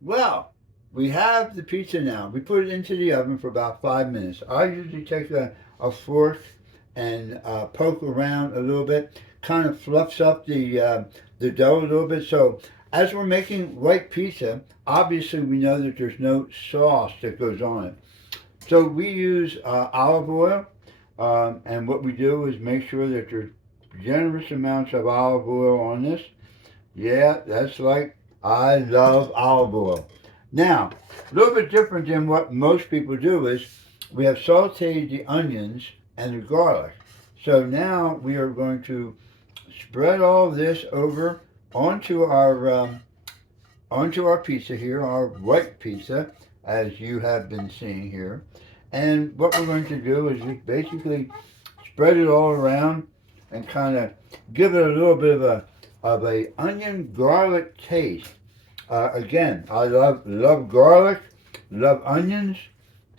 Well, we have the pizza now. We put it into the oven for about 5 minutes. I usually take a fork and poke around a little bit, kind of fluffs up the dough a little bit. So as we're making white pizza, obviously we know that there's no sauce that goes on it. So we use olive oil, and what we do is make sure that there's generous amounts of olive oil on this. Yeah, that's like I love olive oil. Now, a little bit different than what most people do is we have sauteed the onions and the garlic. So now we are going to spread all this over onto our pizza here, our white pizza, as you have been seeing here. And what we're going to do is just basically spread it all around and kind of give it a little bit of a onion garlic taste. Again, I love garlic, love onions,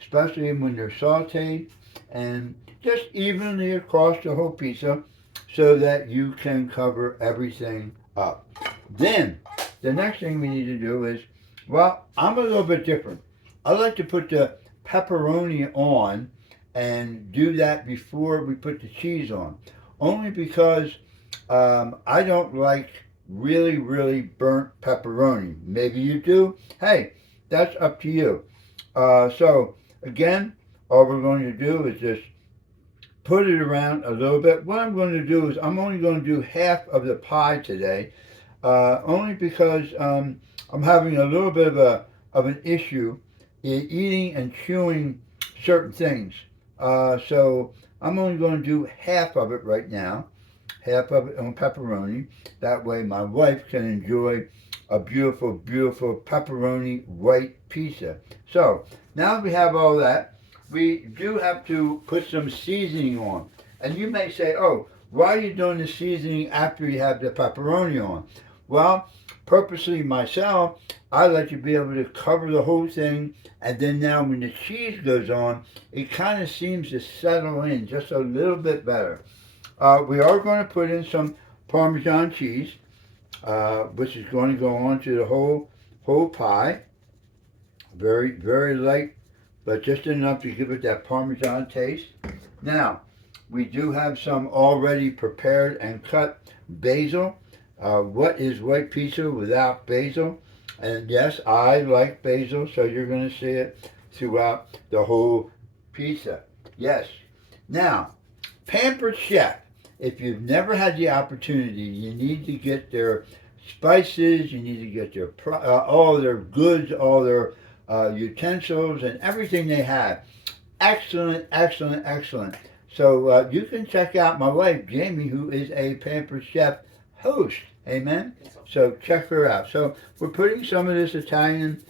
especially when they're sautéed, and just evenly across the whole pizza so that you can cover everything up. Then the next thing we need to do is, well, I'm a little bit different. I like to put the pepperoni on and do that before we put the cheese on, only because I don't like really burnt pepperoni. Maybe you do. Hey, that's up to you. So again, all we're going to do is just put it around a little bit. What I'm going to do is I'm only going to do half of the pie today, only because I'm having a little bit of an issue in eating and chewing certain things. So I'm only going to do half of it right now, half of it on pepperoni. That way my wife can enjoy a beautiful pepperoni white pizza. So now we have all that, we do have to put some seasoning on. And you may say, oh, why are you doing the seasoning after you have the pepperoni on? Well, purposely myself, I like to be able to cover the whole thing, and then now when the cheese goes on, it kind of seems to settle in just a little bit better. We are going to put in some Parmesan cheese, which is going to go on to the whole pie. Very light, but just enough to give it that Parmesan taste. Now, we do have some already prepared and cut basil. What is white pizza without basil? And yes, I like basil, so you're going to see it throughout the whole pizza. Yes. Now, Pampered Chef. If you've never had the opportunity, you need to get their spices. You need to get their all their goods, all their utensils, and everything they have. Excellent. So you can check out my wife Jamie, who is a Pampered Chef host. Amen. So check her out. So we're putting some of this Italian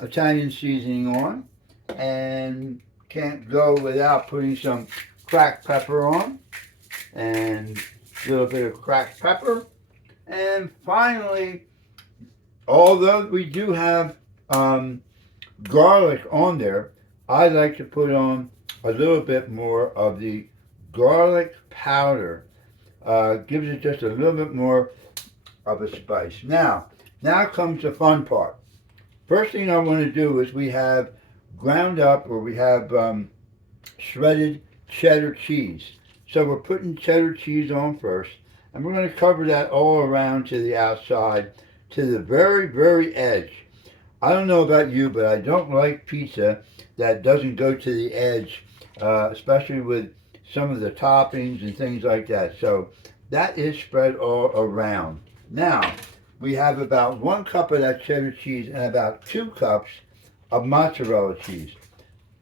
seasoning on, and can't go without putting some cracked pepper on, and a little bit of cracked pepper. And finally, although we do have garlic on there, I like to put on a little bit more of the garlic powder. Gives it just a little bit more of a spice. Now comes the fun part. First thing I want to do is we have ground up, or we have shredded cheddar cheese. So we're putting cheddar cheese on first, and we're going to cover that all around to the outside, to the very edge. I don't know about you, but I don't like pizza that doesn't go to the edge, especially with some of the toppings and things like that. So that is spread all around. Now, we have about 1 cup of that cheddar cheese and about 2 cups of mozzarella cheese.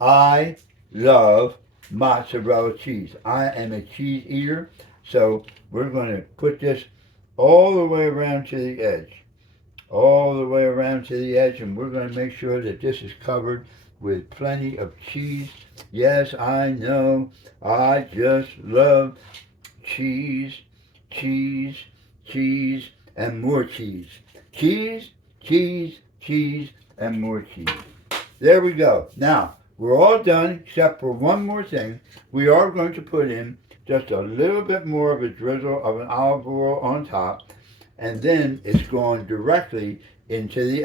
I love mozzarella cheese. I am a cheese eater, so we're going to put this all the way around to the edge. All the way around to the edge, and we're going to make sure that this is covered with plenty of cheese. Yes, I know, I just love cheese, cheese, cheese, and more cheese. Cheese, and more cheese. There we go. Now, we're all done except for one more thing. We are going to put in just a little bit more of a drizzle of an olive oil on top, and then it's going directly into the